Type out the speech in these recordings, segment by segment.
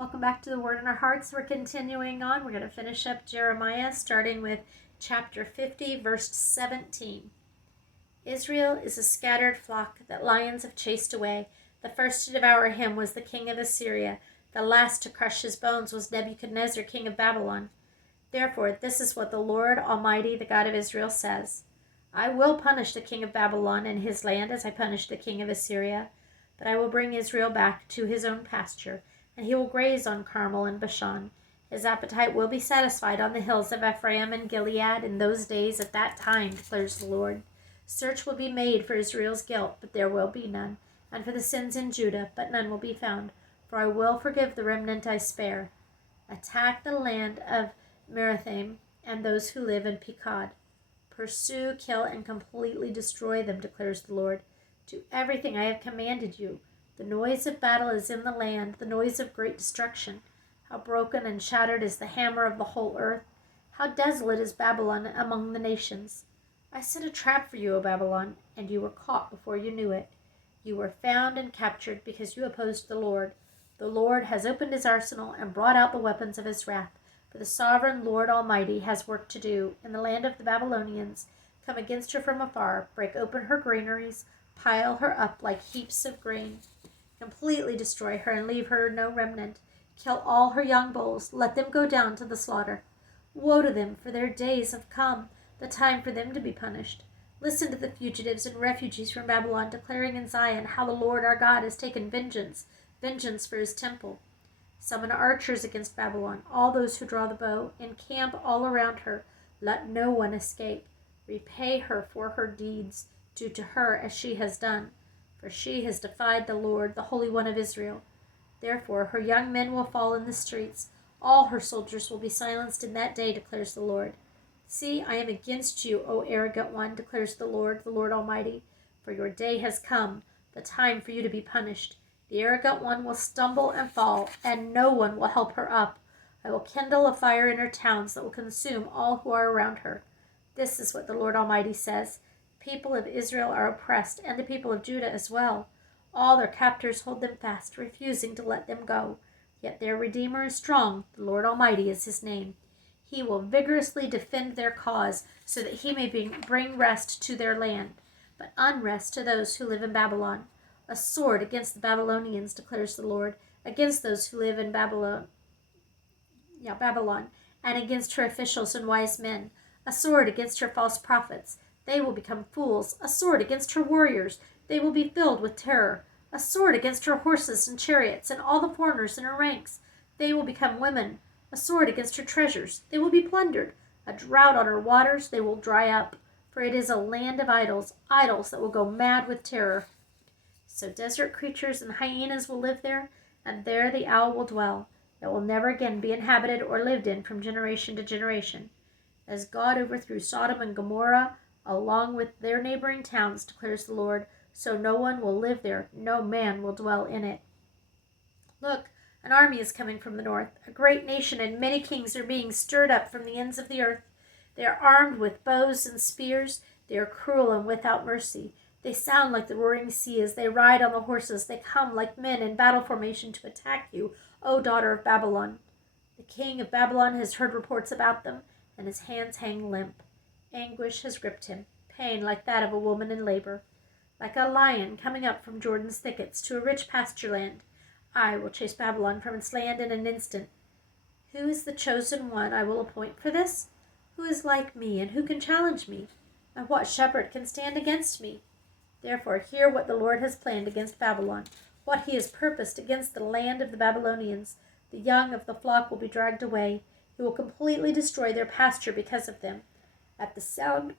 Welcome back to the Word in Our Hearts. We're continuing on. We're going to finish up Jeremiah, starting with chapter 50, verse 17. Israel is a scattered flock that lions have chased away. The first to devour him was the king of Assyria. The last to crush his bones was Nebuchadnezzar, king of Babylon. Therefore, this is what the Lord Almighty, the God of Israel, says. I will punish the king of Babylon and his land as I punished the king of Assyria, but I will bring Israel back to his own pasture, and he will graze on Carmel and Bashan. His appetite will be satisfied on the hills of Ephraim and Gilead in those days. At that time, declares the Lord. Search will be made for Israel's guilt, but there will be none, and for the sins in Judah, but none will be found. For I will forgive the remnant I spare. Attack the land of Merathaim and those who live in Pekod. Pursue, kill, and completely destroy them, declares the Lord. Do everything I have commanded you. The noise of battle is in the land, the noise of great destruction. How broken and shattered is the hammer of the whole earth. How desolate is Babylon among the nations. I set a trap for you, O Babylon, and you were caught before you knew it. You were found and captured because you opposed the Lord. The Lord has opened his arsenal and brought out the weapons of his wrath. For the sovereign Lord Almighty has work to do in the land of the Babylonians. Come against her from afar, break open her granaries, pile her up like heaps of grain. Completely destroy her and leave her no remnant. Kill all her young bulls, let them go down to the slaughter. Woe to them, for their days have come, the time for them to be punished. Listen to the fugitives and refugees from Babylon, declaring in Zion how the Lord our God has taken vengeance for his temple. Summon archers against Babylon, all those who draw the bow. Encamp all around her. Let no one escape. Repay her for her deeds. Do to her as she has done. For she has defied the Lord, the Holy One of Israel. Therefore her young men will fall in the streets. All her soldiers will be silenced in that day, declares the Lord. See, I am against you, O arrogant one, declares the Lord Almighty. For your day has come, the time for you to be punished. The arrogant one will stumble and fall, and no one will help her up. I will kindle a fire in her towns that will consume all who are around her. This is what the Lord Almighty says. People of Israel are oppressed, and the people of Judah as well. All their captors hold them fast, refusing to let them go. Yet their Redeemer is strong. The Lord Almighty is his name. He will vigorously defend their cause, so that he may bring rest to their land, but unrest to those who live in Babylon. A sword against the Babylonians, declares the Lord, against those who live in Babylon, and against her officials and wise men. A sword against her false prophets. They will become fools. A sword against her warriors. They will be filled with terror. A sword against her horses and chariots and all the foreigners in her ranks. They will become women. A sword against her treasures. They will be plundered. A drought on her waters. They will dry up. For it is a land of idols, idols that will go mad with terror. So desert creatures and hyenas will live there, and there the owl will dwell. It will never again be inhabited or lived in from generation to generation. As God overthrew Sodom and Gomorrah, along with their neighboring towns, declares the Lord, so no one will live there, no man will dwell in it. Look, an army is coming from the north. A great nation and many kings are being stirred up from the ends of the earth. They are armed with bows and spears. They are cruel and without mercy. They sound like the roaring sea as they ride on the horses. They come like men in battle formation to attack you, O daughter of Babylon. The king of Babylon has heard reports about them, and his hands hang limp. Anguish has gripped him, pain like that of a woman in labor. Like a lion coming up from Jordan's thickets to a rich pasture land, I will chase Babylon from its land in an instant. Who is the chosen one I will appoint for this? Who is like me, and who can challenge me? And what shepherd can stand against me? Therefore hear what the Lord has planned against Babylon, what he has purposed against the land of the Babylonians. The young of the flock will be dragged away. He will completely destroy their pasture because of them. At the sound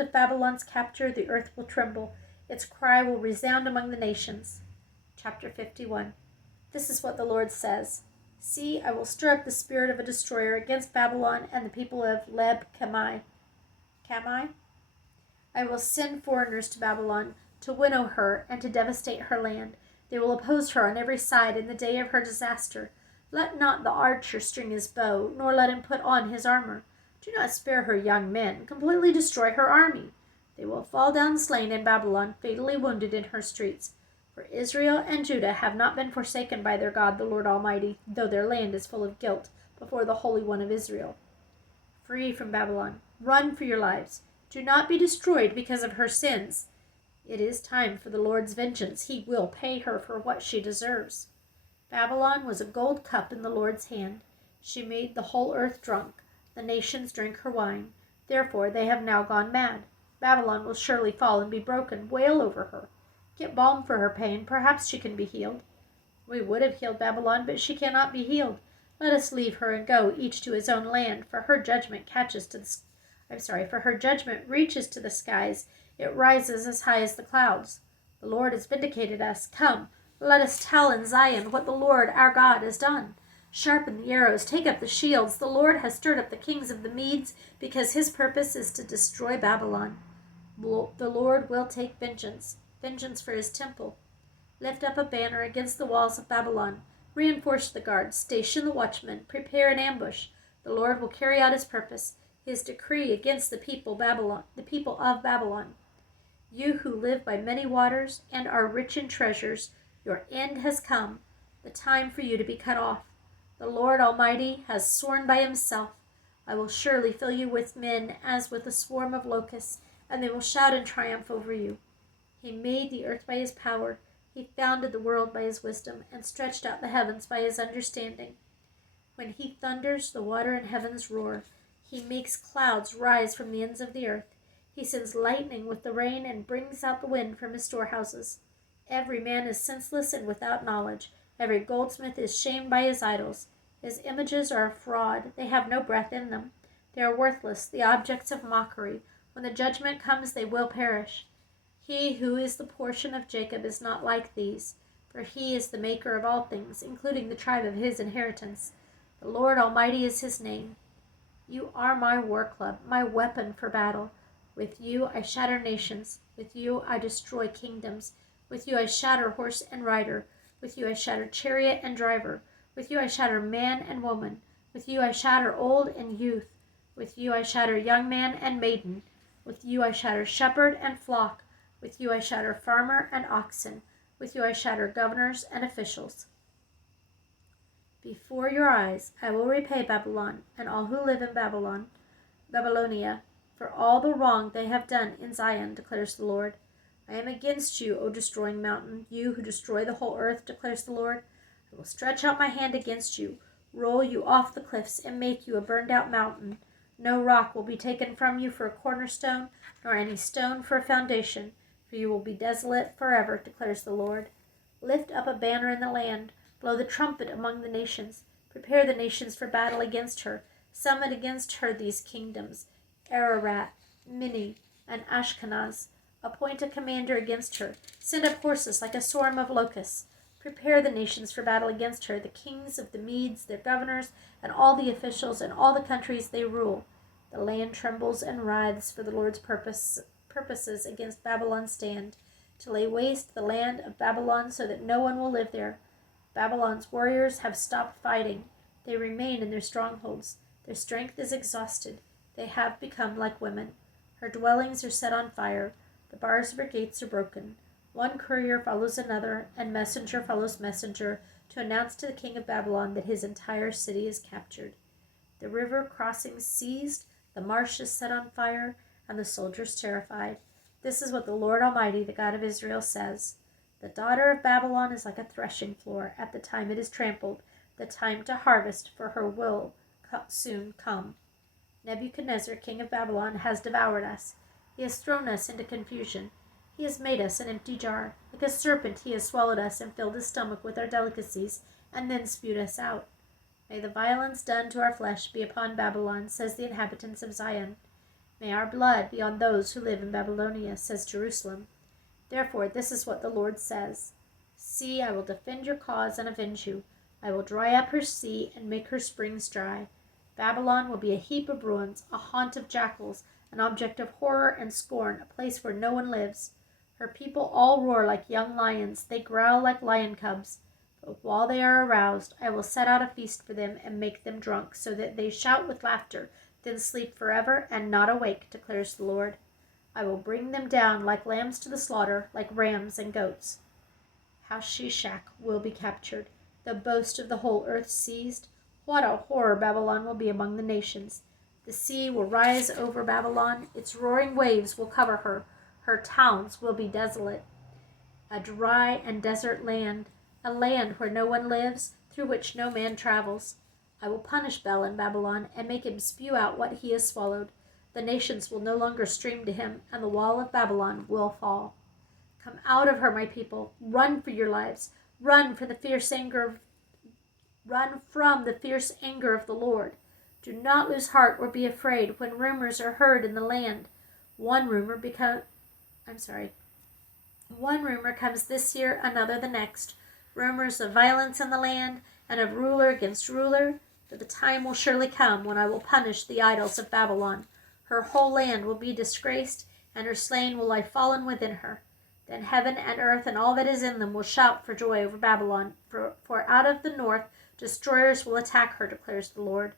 of Babylon's capture, the earth will tremble. Its cry will resound among the nations. Chapter 51. This is what the Lord says. See, I will stir up the spirit of a destroyer against Babylon and the people of Leb Kamai. I will send foreigners to Babylon to winnow her and to devastate her land. They will oppose her on every side in the day of her disaster. Let not the archer string his bow, nor let him put on his armor. Do not spare her young men. Completely destroy her army. They will fall down slain in Babylon, fatally wounded in her streets. For Israel and Judah have not been forsaken by their God, the Lord Almighty, though their land is full of guilt before the Holy One of Israel. Flee from Babylon. Run for your lives. Do not be destroyed because of her sins. It is time for the Lord's vengeance. He will pay her for what she deserves. Babylon was a gold cup in the Lord's hand. She made the whole earth drunk. The nations drank her wine. Therefore they have now gone mad. Babylon will surely fall and be broken. Wail over her. Get balm for her pain. Perhaps she can be healed. We would have healed Babylon, but she cannot be healed. Let us leave her and go, each to his own land, for her judgment reaches to the skies. It rises as high as the clouds. The Lord has vindicated us. Come, let us tell in Zion what the Lord our God has done. Sharpen the arrows, take up the shields. The Lord has stirred up the kings of the Medes, because his purpose is to destroy Babylon. The Lord will take vengeance for his temple. Lift up a banner against the walls of Babylon. Reinforce the guards, station the watchmen, prepare an ambush. The Lord will carry out his purpose, his decree against the people of Babylon. You who live by many waters and are rich in treasures, your end has come, the time for you to be cut off. The Lord Almighty has sworn by himself, I will surely fill you with men as with a swarm of locusts, and they will shout in triumph over you. He made the earth by his power. He founded the world by his wisdom, and stretched out the heavens by his understanding. When he thunders, the water and heavens roar. He makes clouds rise from the ends of the earth. He sends lightning with the rain and brings out the wind from his storehouses. Every man is senseless and without knowledge. Every goldsmith is shamed by his idols. His images are a fraud. They have no breath in them. They are worthless, the objects of mockery. When the judgment comes, they will perish. He who is the portion of Jacob is not like these, for he is the maker of all things, including the tribe of his inheritance. The Lord Almighty is his name. You are my war club, my weapon for battle. With you I shatter nations. With you I destroy kingdoms. With you I shatter horse and rider. With you I shatter chariot and driver. With you I shatter man and woman. With you I shatter old and youth. With you I shatter young man and maiden. With you I shatter shepherd and flock. With you I shatter farmer and oxen. With you I shatter governors and officials. Before your eyes I will repay Babylon and all who live in Babylonia, for all the wrong they have done in Zion, declares the Lord. I am against you, O destroying mountain, you who destroy the whole earth, declares the Lord. I will stretch out my hand against you, roll you off the cliffs, and make you a burned-out mountain. No rock will be taken from you for a cornerstone, nor any stone for a foundation, for you will be desolate forever, declares the Lord. Lift up a banner in the land, blow the trumpet among the nations. Prepare the nations for battle against her. Summon against her these kingdoms, Ararat, Minni, and Ashkenaz. Appoint a commander against her. Send up horses like a swarm of locusts. Prepare the nations for battle against her, the kings of the Medes, their governors, and all the officials in all the countries they rule. The land trembles and writhes, for the Lord's purposes against Babylon stand, to lay waste the land of Babylon so that no one will live there. Babylon's warriors have stopped fighting. They remain in their strongholds. Their strength is exhausted. They have become like women. Her dwellings are set on fire. The bars of her gates are broken. One courier follows another, and messenger follows messenger, to announce to the king of Babylon that his entire city is captured. The river crossings seized, the marshes set on fire, and the soldiers terrified. This is what the Lord Almighty, the God of Israel, says. The daughter of Babylon is like a threshing floor at the time it is trampled, the time to harvest, for her will soon come. Nebuchadnezzar, king of Babylon, has devoured us. He has thrown us into confusion. He has made us an empty jar. Like a serpent he has swallowed us and filled his stomach with our delicacies, and then spewed us out. May the violence done to our flesh be upon Babylon, says the inhabitants of Zion. May our blood be on those who live in Babylonia, says Jerusalem. Therefore this is what the Lord says. See, I will defend your cause and avenge you. I will dry up her sea and make her springs dry. Babylon will be a heap of ruins, a haunt of jackals, an object of horror and scorn, a place where no one lives. Her people all roar like young lions, they growl like lion cubs. But while they are aroused, I will set out a feast for them and make them drunk, so that they shout with laughter, then sleep forever and not awake, declares the Lord. I will bring them down like lambs to the slaughter, like rams and goats. How Shishak will be captured, the boast of the whole earth seized. What a horror Babylon will be among the nations. The sea will rise over Babylon. Its roaring waves will cover her. Her towns will be desolate. A dry and desert land, a land where no one lives, through which no man travels. I will punish Bel in Babylon and make him spew out what he has swallowed. The nations will no longer stream to him, and the wall of Babylon will fall. Come out of her, my people. Run for your lives. Run from the fierce anger of the Lord. Do not lose heart or be afraid when rumors are heard in the land. One rumor comes this year, another the next. Rumors of violence in the land and of ruler against ruler. But the time will surely come when I will punish the idols of Babylon. Her whole land will be disgraced, and her slain will lie fallen within her. Then heaven and earth and all that is in them will shout for joy over Babylon, for out of the north destroyers will attack her, declares the Lord.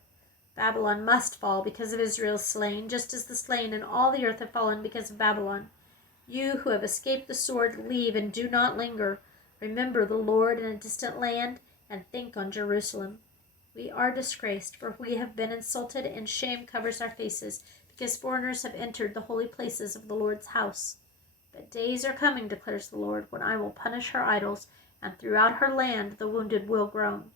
Babylon must fall because of Israel's slain, just as the slain in all the earth have fallen because of Babylon. You who have escaped the sword, leave and do not linger. Remember the Lord in a distant land, and think on Jerusalem. We are disgraced, for we have been insulted, and shame covers our faces, because foreigners have entered the holy places of the Lord's house. But days are coming, declares the Lord, when I will punish her idols, and throughout her land the wounded will groan.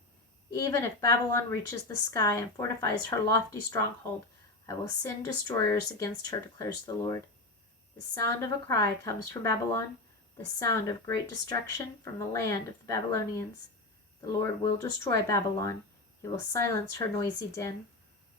Even if Babylon reaches the sky and fortifies her lofty stronghold, I will send destroyers against her, declares the Lord. The sound of a cry comes from Babylon, the sound of great destruction from the land of the Babylonians. The Lord will destroy Babylon. He will silence her noisy din.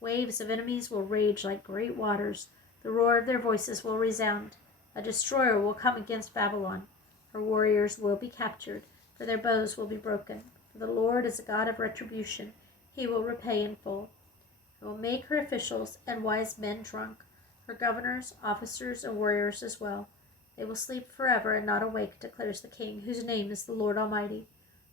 Waves of enemies will rage like great waters. The roar of their voices will resound. A destroyer will come against Babylon. Her warriors will be captured, for their bows will be broken. For the Lord is a God of retribution. He will repay in full. He will make her officials and wise men drunk, her governors, officers, and warriors as well. They will sleep forever and not awake, declares the King, whose name is the Lord Almighty.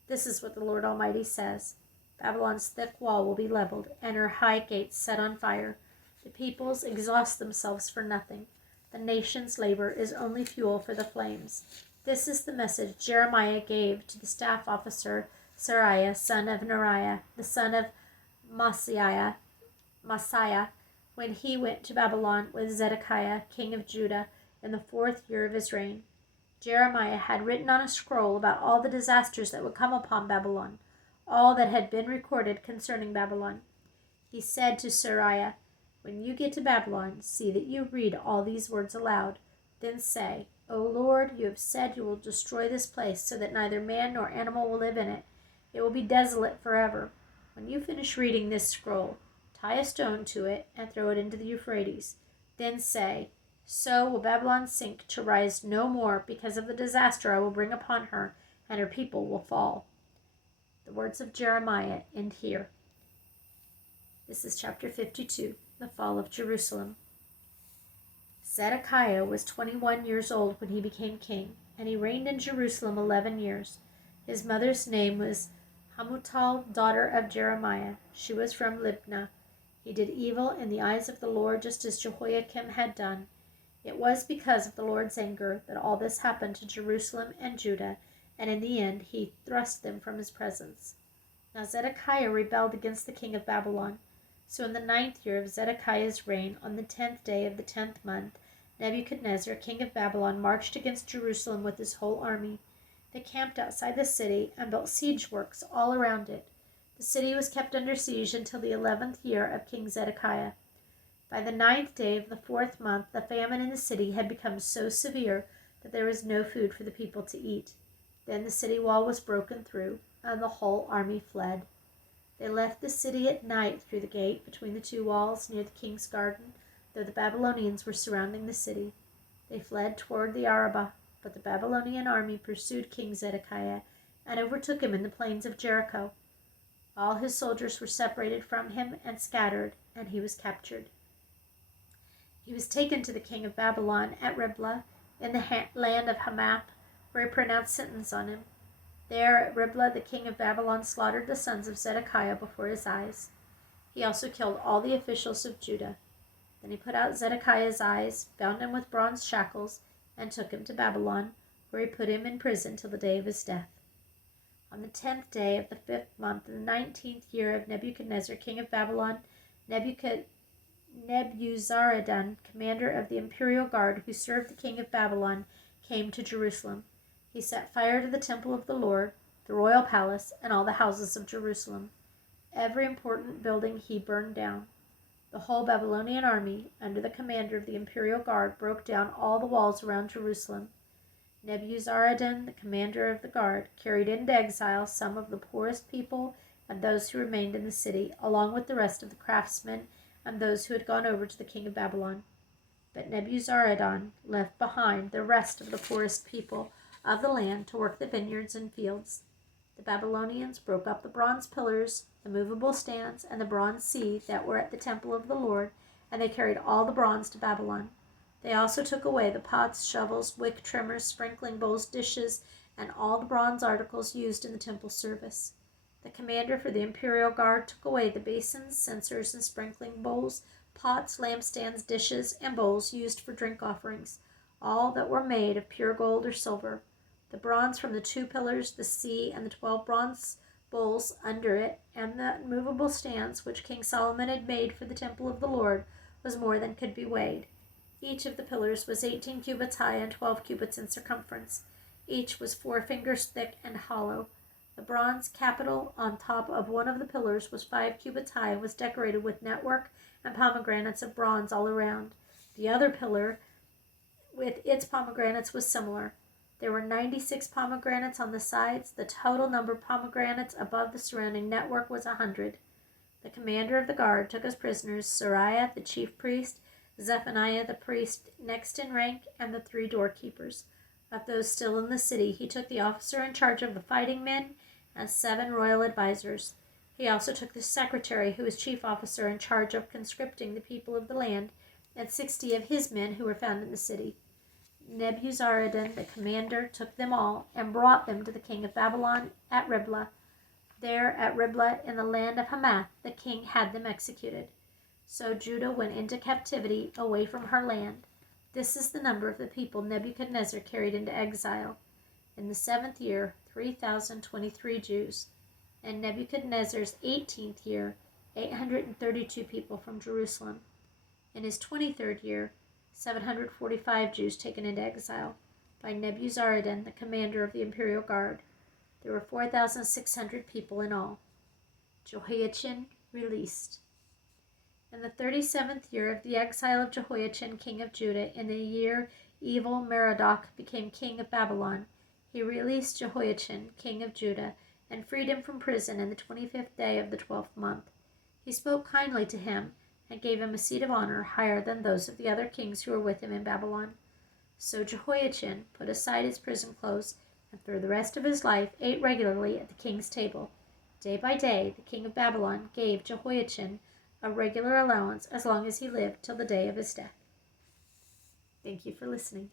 This is what the Lord Almighty says. Babylon's thick wall will be leveled, and her high gates set on fire. The peoples exhaust themselves for nothing. The nation's labor is only fuel for the flames. This is the message Jeremiah gave to the staff officer Seraiah, son of Neriah, the son of Maaseiah, when he went to Babylon with Zedekiah, king of Judah, in the 4th year of his reign. Jeremiah had written on a scroll about all the disasters that would come upon Babylon, all that had been recorded concerning Babylon. He said to Seraiah, "When you get to Babylon, see that you read all these words aloud. Then say, 'O Lord, you have said you will destroy this place so that neither man nor animal will live in it. It will be desolate forever. When you finish reading this scroll, tie a stone to it and throw it into the Euphrates. Then say, so will Babylon sink to rise no more because of the disaster I will bring upon her, and her people will fall.'" The words of Jeremiah end here. This is chapter 52, the fall of Jerusalem. Zedekiah was 21 years old when he became king, and he reigned in Jerusalem 11 years. His mother's name was Hamutal, daughter of Jeremiah. She was from Libnah. He did evil in the eyes of the Lord, just as Jehoiakim had done. It was because of the Lord's anger that all this happened to Jerusalem and Judah, and in the end he thrust them from his presence. Now Zedekiah rebelled against the king of Babylon. So in the 9th year of Zedekiah's reign, on the 10th day of the 10th month, Nebuchadnezzar, king of Babylon, marched against Jerusalem with his whole army. They camped outside the city and built siege works all around it. The city was kept under siege until the 11th year of King Zedekiah. By the 9th day of the 4th month, the famine in the city had become so severe that there was no food for the people to eat. Then the city wall was broken through, and the whole army fled. They left the city at night through the gate between the two walls near the king's garden, though the Babylonians were surrounding the city. They fled toward the Arabah, but the Babylonian army pursued King Zedekiah and overtook him in the plains of Jericho. All his soldiers were separated from him and scattered, and he was captured. He was taken to the king of Babylon at Riblah, in the land of Hamath, where he pronounced sentence on him. There at Riblah the king of Babylon slaughtered the sons of Zedekiah before his eyes. He also killed all the officials of Judah. Then he put out Zedekiah's eyes, bound him with bronze shackles, and took him to Babylon, where he put him in prison till the day of his death. On the 10th day of the 5th month, in the 19th year of Nebuchadnezzar, king of Babylon, Nebuzaradan, commander of the imperial guard who served the king of Babylon, came to Jerusalem. He set fire to the temple of the Lord, the royal palace, and all the houses of Jerusalem. Every important building he burned down. The whole Babylonian army, under the commander of the imperial guard, broke down all the walls around Jerusalem. Nebuzaradan, the commander of the guard, carried into exile some of the poorest people and those who remained in the city, along with the rest of the craftsmen and those who had gone over to the king of Babylon. But Nebuzaradan left behind the rest of the poorest people of the land to work the vineyards and fields. The Babylonians broke up the bronze pillars, the movable stands, and the bronze sea that were at the temple of the Lord, and they carried all the bronze to Babylon. They also took away the pots, shovels, wick trimmers, sprinkling bowls, dishes, and all the bronze articles used in the temple service. The commander for the imperial guard took away the basins, censers, and sprinkling bowls, pots, lampstands, dishes, and bowls used for drink offerings, all that were made of pure gold or silver. The bronze from the 2 pillars, the sea, and the 12 bronze bowls under it, and the movable stands which King Solomon had made for the temple of the Lord, was more than could be weighed. Each of the pillars was 18 cubits high and 12 cubits in circumference. Each was 4 fingers thick and hollow. The bronze capital on top of one of the pillars was 5 cubits high and was decorated with network and pomegranates of bronze all around. The other pillar, with its pomegranates, was similar. There were 96 pomegranates on the sides. The total number of pomegranates above the surrounding network was 100. The commander of the guard took as prisoners Seraiah, the chief priest, Zephaniah, the priest next in rank, and the 3 doorkeepers. Of those still in the city, he took the officer in charge of the fighting men and 7 royal advisers. He also took the secretary, who was chief officer in charge of conscripting the people of the land, and 60 of his men who were found in the city. Nebuzaradan, the commander, took them all and brought them to the king of Babylon at Riblah. There at Riblah, in the land of Hamath, the king had them executed. So Judah went into captivity away from her land. This is the number of the people Nebuchadnezzar carried into exile. In the 7th year, 3,023 Jews. In Nebuchadnezzar's 18th year, 832 people from Jerusalem. In his 23rd year, 745 Jews taken into exile by Nebuzaradan, the commander of the imperial guard. There were 4,600 people in all. Jehoiachin released. In the 37th year of the exile of Jehoiachin, king of Judah, in the year Evil-Merodach became king of Babylon, he released Jehoiachin, king of Judah, and freed him from prison in the 25th day of the 12th month. He spoke kindly to him and gave him a seat of honor higher than those of the other kings who were with him in Babylon. So Jehoiachin put aside his prison clothes and for the rest of his life ate regularly at the king's table. Day by day, the king of Babylon gave Jehoiachin a regular allowance as long as he lived till the day of his death. Thank you for listening.